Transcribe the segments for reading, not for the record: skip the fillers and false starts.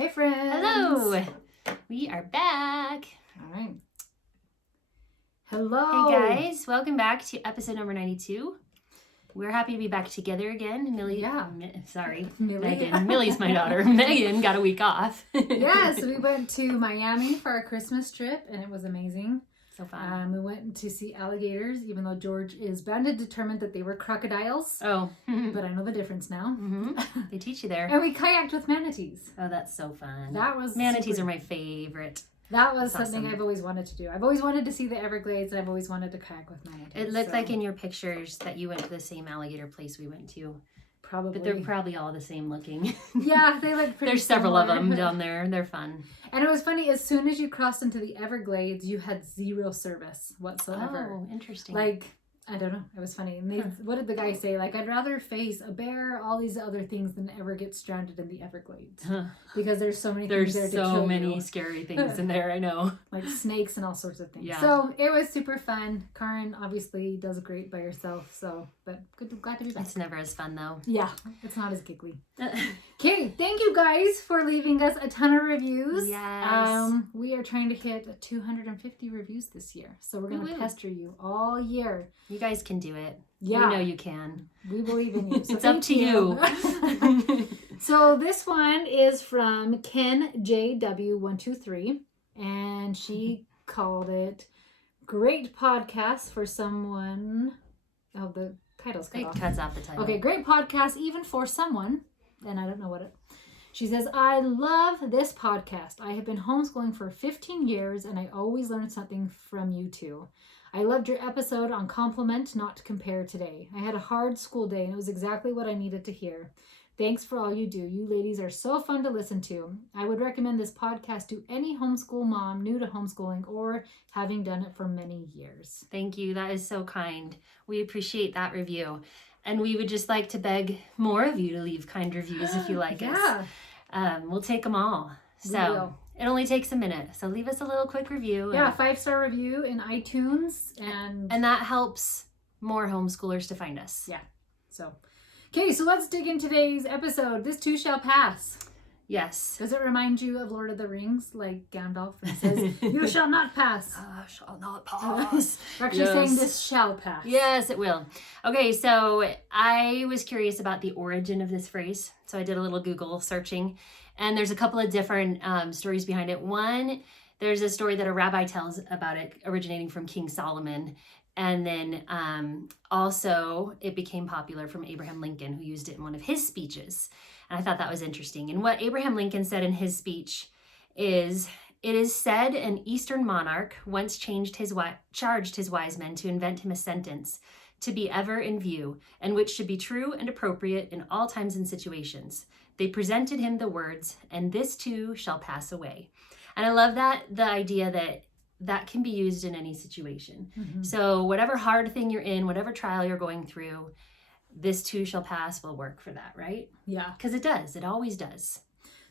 Hey friends! Hello! We are back. All right. Hello! Hey guys, welcome back to episode number 92. We're happy to be back together again. Millie, Megan. Millie's my daughter. Megan got a week off. Yes, we went to Miami for our Christmas trip and it was amazing. So fun. We went to see alligators, even though George is bound and determined that they were crocodiles. Oh. But I know the difference now. Mm-hmm. They teach you there. And we kayaked with manatees. Oh, that's so fun. Manatees are my favorite. That was That's something awesome. I've always wanted to do. I've always wanted to see the Everglades, and I've always wanted to kayak with manatees. It looked like in your pictures that you went to the same alligator place we went to. Probably. But they're probably all the same looking. Yeah, they look pretty There's several similar. of them down there. They're fun. And it was funny, as soon as you crossed into the Everglades, you had zero service whatsoever. Oh, interesting. Like, I don't know. It was funny. And they, what did the guy say? Like, I'd rather face a bear, all these other things, than ever get stranded in the Everglades. Because there's so many things there to kill you. There's so many scary things in there, I know. Like snakes and all sorts of things. Yeah. So it was super fun. Karen obviously does great by herself, but glad to be back. It's never as fun though. Yeah, it's not as giggly. Okay, thank you guys for leaving us a ton of reviews. Yes. We are trying to hit 250 reviews this year. So we're going to pester you all year. You guys can do it. Yeah. We know you can. We believe in you. So it's up to you. So this one is from Ken JW123, and she called it Great Podcast for Someone. Oh, the title's cut off. It cuts off the title. Okay, great podcast even for someone. And I don't know what it... She says, I love this podcast. I have been homeschooling for 15 years and I always learn something from you two. I loved your episode on compliment, not to compare today. I had a hard school day and it was exactly what I needed to hear. Thanks for all you do. You ladies are so fun to listen to. I would recommend this podcast to any homeschool mom new to homeschooling or having done it for many years. Thank you. That is so kind. We appreciate that review. And we would just like to beg more of you to leave kind reviews if you like us. We'll take them all. So it only takes a minute. So leave us a little quick review. Yeah, 5-star review in iTunes. And that helps more homeschoolers to find us. Yeah. So, okay, so let's dig in today's episode. This too shall pass. Yes. Does it remind you of Lord of the Rings, like Gandalf? It says, you shall not pass. I shall not pass. We're actually saying this shall pass. Yes, it will. Okay, so I was curious about the origin of this phrase. So I did a little Google searching. And there's a couple of different stories behind it. One, there's a story that a rabbi tells about it originating from King Solomon. And then also it became popular from Abraham Lincoln, who used it in one of his speeches. And I thought that was interesting. And what Abraham Lincoln said in his speech is, it is said an Eastern monarch once charged his wise men to invent him a sentence to be ever in view, and which should be true and appropriate in all times and situations. They presented him the words, and this too shall pass away. And I love the idea that can be used in any situation. Mm-hmm. So whatever hard thing you're in, whatever trial you're going through, this too shall pass will work for that, right? Yeah. Because it does. It always does.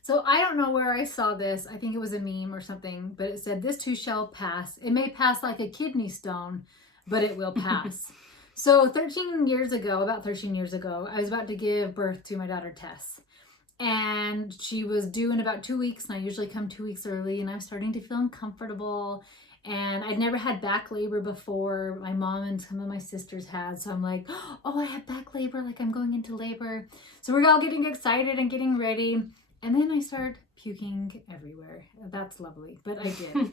So I don't know where I saw this. I think it was a meme or something, but it said, this too shall pass. It may pass like a kidney stone, but it will pass. So about 13 years ago, I was about to give birth to my daughter Tess. And she was due in about 2 weeks, and I usually come 2 weeks early, and I was starting to feel uncomfortable. And I'd never had back labor before. My mom and some of my sisters had. So I'm like, oh, I have back labor, like I'm going into labor. So we're all getting excited and getting ready. And then I start puking everywhere. That's lovely, but I did.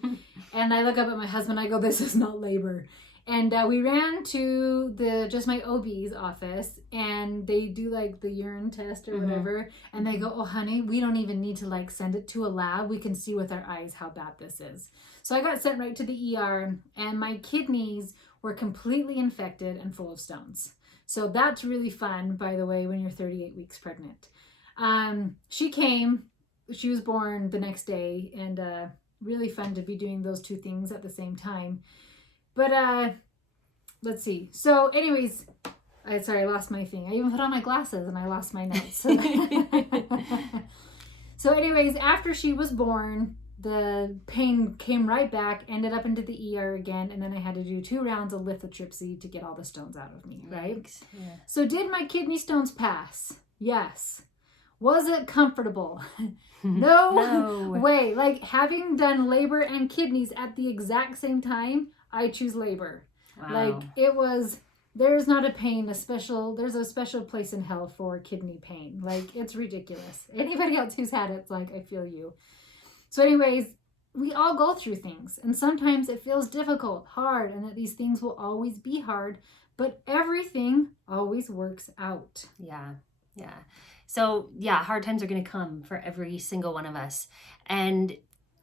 And I look up at my husband, I go, this is not labor. And we ran to just my OB's office, and they do like the urine test or whatever. And they go, oh honey, we don't even need to like send it to a lab. We can see with our eyes how bad this is. So I got sent right to the ER, and my kidneys were completely infected and full of stones. So that's really fun, by the way, when you're 38 weeks pregnant. She was born the next day, and really fun to be doing those two things at the same time. But let's see. So anyways, I lost my thing. I even put on my glasses and I lost my notes. So anyways, after she was born, the pain came right back, ended up into the ER again, and then I had to do 2 rounds of lithotripsy to get all the stones out of me, right? Yeah. So did my kidney stones pass? Yes. Was it comfortable? No No. way. Like having done labor and kidneys at the exact same time, I choose labor. Wow. Like it was, there's not a pain, there's a special place in hell for kidney pain. Like it's ridiculous. Anybody else who's had it's like, I feel you. So anyways, we all go through things and sometimes it feels difficult, hard, and that these things will always be hard, but everything always works out. Yeah. Yeah. So, yeah, hard times are going to come for every single one of us. And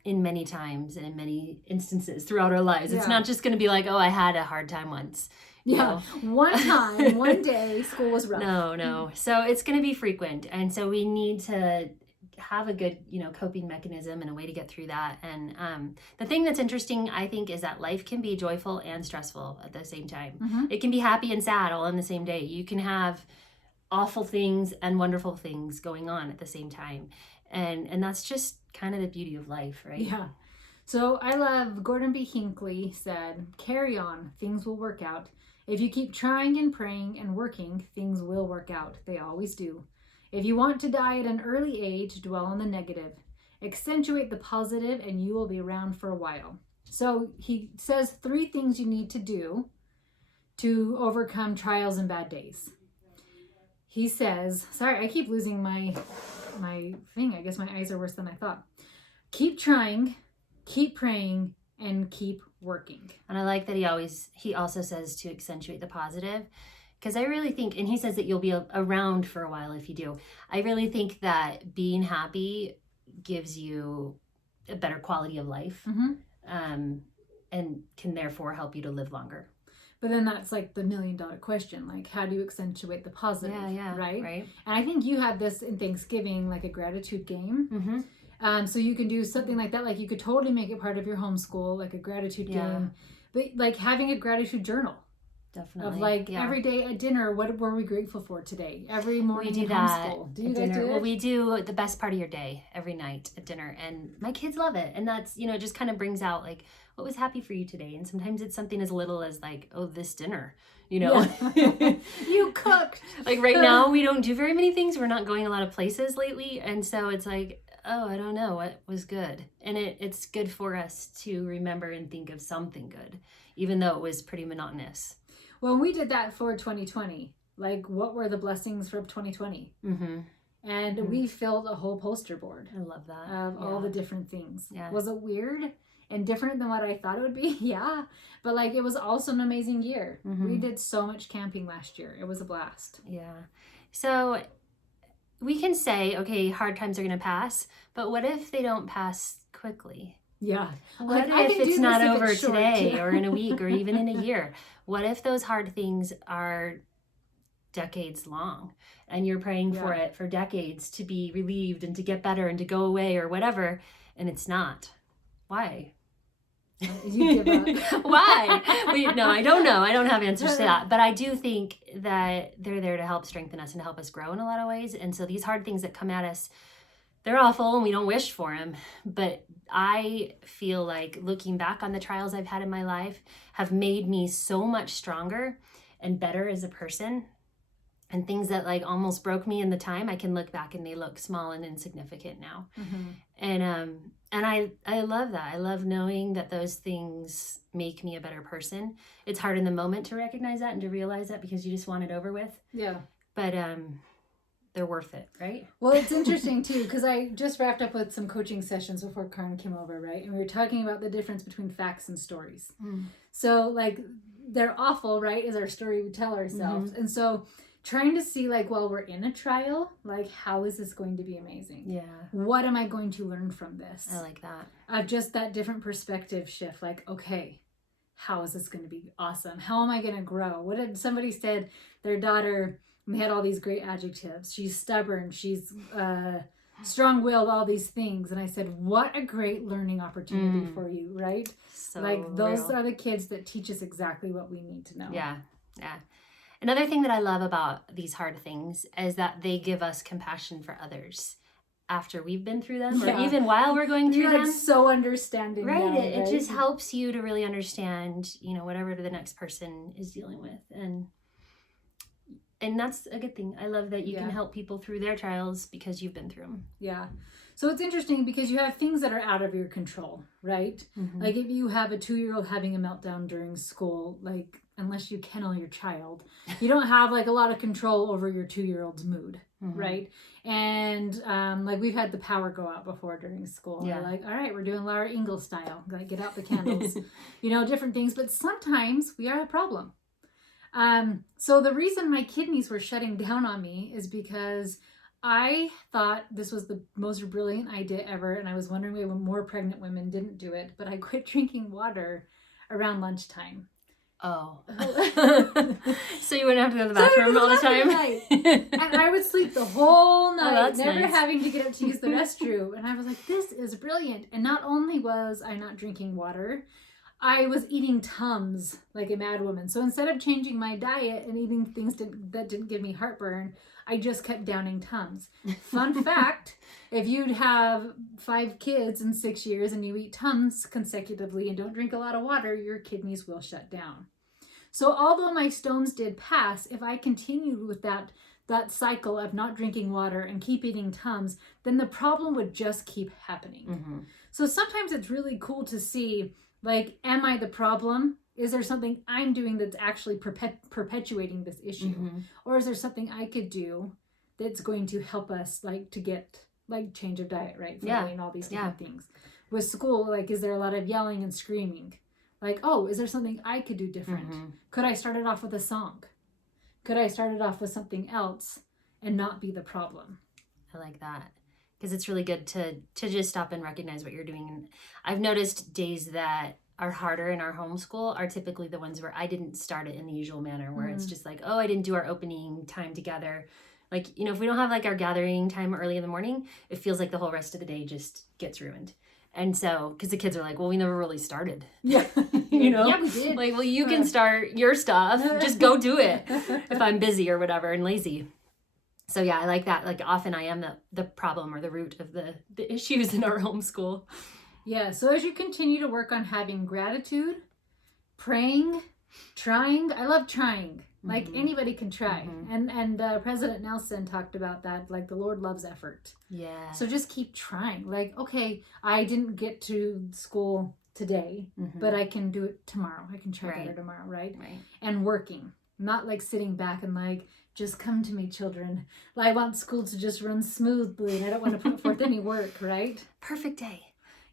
in many times and in many instances throughout our lives. It's not just going to be like, oh, I had a hard time once. Yeah. One time, one day, school was rough. No. So it's going to be frequent. And so we need to have a good, coping mechanism and a way to get through that. And the thing that's interesting, I think, is that life can be joyful and stressful at the same time. Mm-hmm. It can be happy and sad all in the same day. You can have awful things and wonderful things going on at the same time. And that's just kind of the beauty of life, right? Yeah. So I love Gordon B. Hinckley said, carry on, things will work out. If you keep trying and praying and working, things will work out. They always do. If you want to die at an early age, dwell on the negative. Accentuate the positive and you will be around for a while. So he says 3 things you need to do to overcome trials and bad days. He says, sorry, I keep losing my thing. I guess my eyes are worse than I thought. Keep trying, keep praying, and keep working. And I like that he also says to accentuate the positive, because I really think, and he says that you'll be around for a while if you do. I really think that being happy gives you a better quality of life, and can therefore help you to live longer. But then that's like the $1 million question. Like, how do you accentuate the positive? Yeah. Right. And I think you had this in Thanksgiving, like a gratitude game. So you can do something like that. Like you could totally make it part of your homeschool, like a gratitude game. But like having a gratitude journal. Definitely. Of like every day at dinner, what were we grateful for today? Every morning we do that homeschool. Do you guys do it? Well, we do the best part of your day every night at dinner, and my kids love it. And that's, it just kind of brings out like, what was happy for you today? And sometimes it's something as little as like, oh, this dinner, You cooked. Like right now, we don't do very many things. We're not going a lot of places lately. And so it's like, oh, I don't know what was good. And it's good for us to remember and think of something good, even though it was pretty monotonous. Well, we did that for 2020. Like, what were the blessings for 2020? And we filled a whole poster board. I love that. Of all the different things. Yeah. Was it weird and different than what I thought it would be? Yeah. But like, it was also an amazing year. We did so much camping last year. It was a blast. Yeah. So we can say, okay, hard times are going to pass, but what if they don't pass quickly? Yeah. What if it's not over today or in a week or even in a year? What if those hard things are decades long and you're praying for it for decades to be relieved and to get better and to go away or whatever, and it's not? Why? You give up. Why? No, I don't know. I don't have answers to that. But I do think that they're there to help strengthen us and help us grow in a lot of ways. And so these hard things that come at us, they're awful and we don't wish for them. But I feel like looking back on the trials I've had in my life have made me so much stronger and better as a person. And things that like almost broke me in the time, I can look back and they look small and insignificant now. And I love that. I love knowing that those things make me a better person. It's hard in the moment to recognize that and to realize that because you just want it over with. Yeah. But they're worth it, right? Well, it's interesting too, because I just wrapped up with some coaching sessions before Karin came over, right? And we were talking about the difference between facts and stories. So like, they're awful, right? Is our story we tell ourselves. And so trying to see like, while we're in a trial, like, how is this going to be amazing? Yeah. What am I going to learn from this? I like that. Of just that different perspective shift. Like, okay, how is this going to be awesome? How am I going to grow? What did somebody said their daughter, and they had all these great adjectives. She's stubborn. She's strong-willed, all these things. And I said, what a great learning opportunity for you, right? So like, those real. are the kids that teach us exactly what we need to know. Yeah. Another thing that I love about these hard things is that they give us compassion for others after we've been through them, or even while we're going through them. So understanding. Right. Now, it just helps you to really understand, whatever the next person is dealing with. And that's a good thing. I love that you can Yeah. help people through their trials because you've been through them. Yeah. So it's interesting because you have things that are out of your control, right? Like if you have a 2-year-old having a meltdown during school, like unless you kennel your child, you don't have like a lot of control over your 2-year-old's mood, right? And like we've had the power go out before during school. Yeah. We're like, all right, we're doing Laura Ingalls style, like get out the candles, you know, different things. But sometimes we are a problem. So the reason my kidneys were shutting down on me is because I thought this was the most brilliant idea ever, and I was wondering why more pregnant women didn't do it, but I quit drinking water around lunchtime. Oh. So you wouldn't have to go to the bathroom all the time? And I would sleep the whole night, that's never nice. having to get up to use the restroom. And I was like, this is brilliant. And not only was I not drinking water, I was eating Tums like a mad woman. So instead of changing my diet and eating things that didn't give me heartburn, I just kept downing Tums. Fun fact, if you'd have 5 kids in 6 years and you eat Tums consecutively and don't drink a lot of water, your kidneys will shut down. So although my stones did pass, if I continued with that cycle of not drinking water and keep eating Tums, then the problem would just keep happening. So sometimes it's really cool to see, like, am I the problem? Is there something I'm doing that's actually perpetuating this issue? Or is there something I could do that's going to help us, like, to get, like, change of diet, right? And all these different things. With school, like, is there a lot of yelling and screaming? Like, oh, is there something I could do different? Could I start it off with a song? Could I start it off with something else and not be the problem? I like that. Because it's really good to just stop and recognize what you're doing. And I've noticed days that are harder in our homeschool are typically the ones where I didn't start it in the usual manner, where it's just like, oh, I didn't do our opening time together. Like, you know, if we don't have like our gathering time early in the morning, it feels like the whole rest of the day just gets ruined. And so, because the kids are like, well, we never really started. Yeah. You know? Yeah, we did. Like, well, you can start your stuff. Just go do it if I'm busy or whatever and lazy. So yeah, I like that. Like often I am the problem or the root of the issues in our homeschool. Yeah, so as you continue to work on having gratitude, praying, trying, I love trying. Like anybody can try. And President Nelson talked about that, like the Lord loves effort. Yeah. So just keep trying. Like, okay, I didn't get to school today, but I can do it tomorrow. I can try better tomorrow, right? And working, not like sitting back and like, just come to me, children. I want school to just run smoothly and I don't want to put forth any work, right? Perfect day.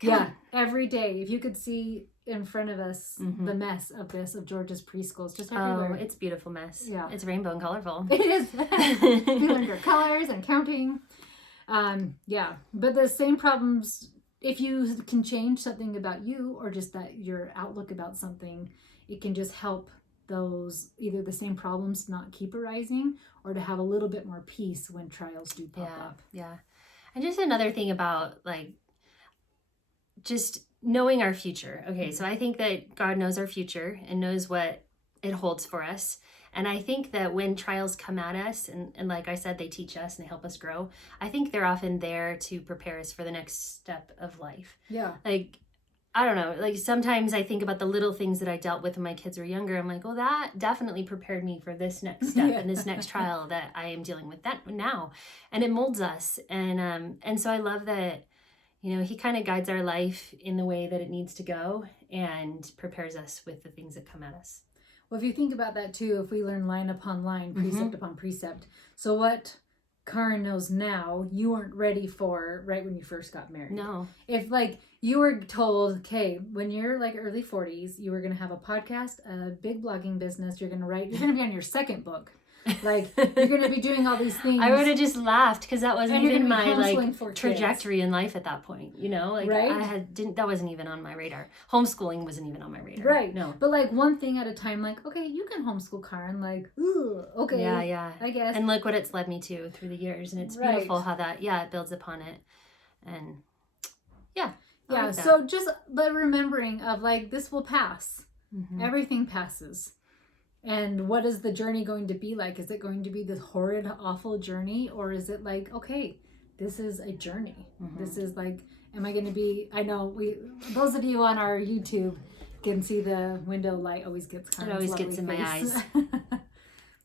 Come on. Every day. If you could see in front of us the mess of Georgia's preschools, just everywhere. Oh, it's a beautiful mess. Yeah. It's rainbow and colorful. It is. We learned our colors and counting. Yeah. But the same problems, if you can change something about you or just that your outlook about something, it can just help those, either the same problems not keep arising or to have a little bit more peace when trials do pop up. Yeah. And just another thing about like just knowing our future. Okay, so I think that God knows our future and knows what it holds for us. And I think that when trials come at us, and like I said, they teach us and they help us grow, I think they're often there to prepare us for the next step of life. Yeah. Like, I don't know, like sometimes I think about the little things that I dealt with when my kids were younger. I'm like, well, that definitely prepared me for this next step and this next trial that I am dealing with that now. And it molds us. And so I love that, you know, he kind of guides our life in the way that it needs to go and prepares us with the things that come at us. Well, if you think about that too, if we learn line upon line, precept upon precept. So what Karen knows now, you weren't ready for right when you first got married. No. If like you were told, okay, when you're like early 40s, you were going to have a podcast, a big blogging business, you're going to be on your second book. Like you're going to be doing all these things. I would have just laughed because that wasn't even my like trajectory kids. In life at that point, you know, like that wasn't even on my radar. Homeschooling wasn't even on my radar. Right. No. But like one thing at a time, like, okay, you can homeschool Karen, like, ooh, okay. Yeah. I guess. And look what it's led me to through the years. And it's beautiful how that, it builds upon it. And yeah. Yeah. So just the remembering of like, this will pass. Everything passes. And what is the journey going to be like? Is it going to be this horrid, awful journey? Or is it like, okay, this is a journey. This is like, am I going to be, I know those of you on our YouTube can see the window light always gets in my eyes.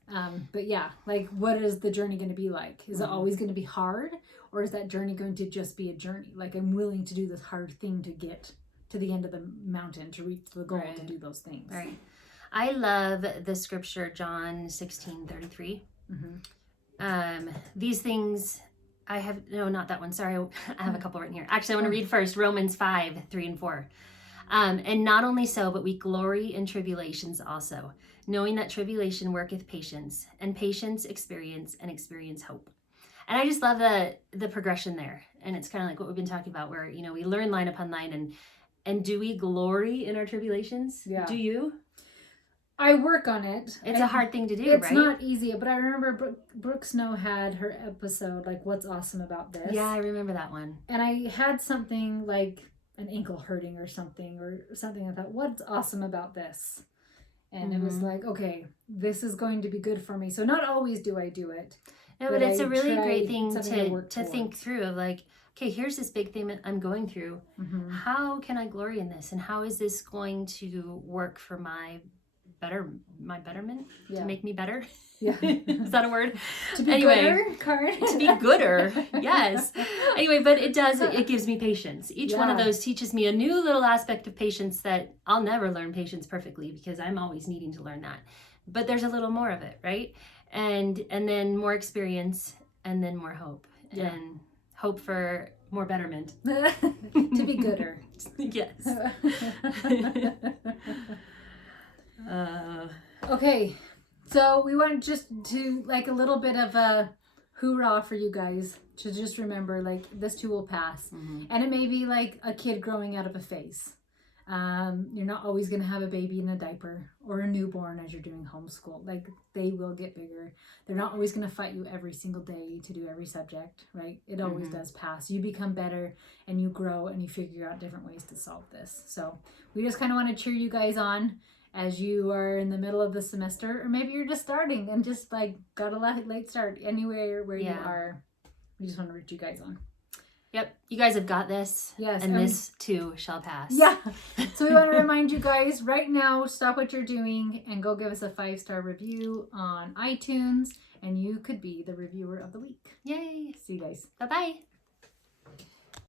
But yeah, like, what is the journey going to be like? Is it always going to be hard, or is that journey going to just be a journey? Like, I'm willing to do this hard thing to get to the end of the mountain, to reach the goal, to do those things. Right. I love the scripture, John 16:33. These things I have, no, not that one. Sorry. I have a couple written here. Actually, I want to read first Romans 5:3-4. And not only so, but we glory in tribulations also, knowing that tribulation worketh patience, and patience experience, and experience hope. And I just love the progression there. And it's kind of like what we've been talking about, where, you know, we learn line upon line. And do we glory in our tribulations? Yeah. Do you? I work on it. It's a hard thing to do, it's right? It's not easy, but I remember Brooke Snow had her episode, like, what's awesome about this? Yeah, I remember that one. And I had something like an ankle hurting or something. I thought, what's awesome about this? And it was like, okay, this is going to be good for me. So not always do I do it. No, but it's a really great thing to think through of, like, okay, here's this big thing that I'm going through. How can I glory in this? And how is this going to work for my betterment? Yeah. To make me better? Yeah. Is that a word? To be gooder, Karen? To be gooder, yes. Anyway, but it gives me patience. Each one of those teaches me a new little aspect of patience that I'll never learn patience perfectly, because I'm always needing to learn that. But there's a little more of it, right? And then more experience, and then more hope. Yeah. And hope for more betterment. To be gooder. Yes. Okay, so we want just to, like, a little bit of a hoorah for you guys to just remember, like, this too will pass. And it may be like a kid growing out of a phase. You're not always going to have a baby in a diaper or a newborn as you're doing homeschool. Like, they will get bigger. They're not always going to fight you every single day to do every subject, right? It always does pass. You become better and you grow and you figure out different ways to solve this. So we just kind of want to cheer you guys on as you are in the middle of the semester, or maybe you're just starting and just, like, got a late start. Anywhere where you are, we just want to root you guys on. Yep, you guys have got this. Yes. And this too shall pass. Yeah. So we want to remind you guys right now, stop what you're doing and go give us a 5-star review on iTunes, and you could be the reviewer of the week. Yay. See you guys. Bye-bye.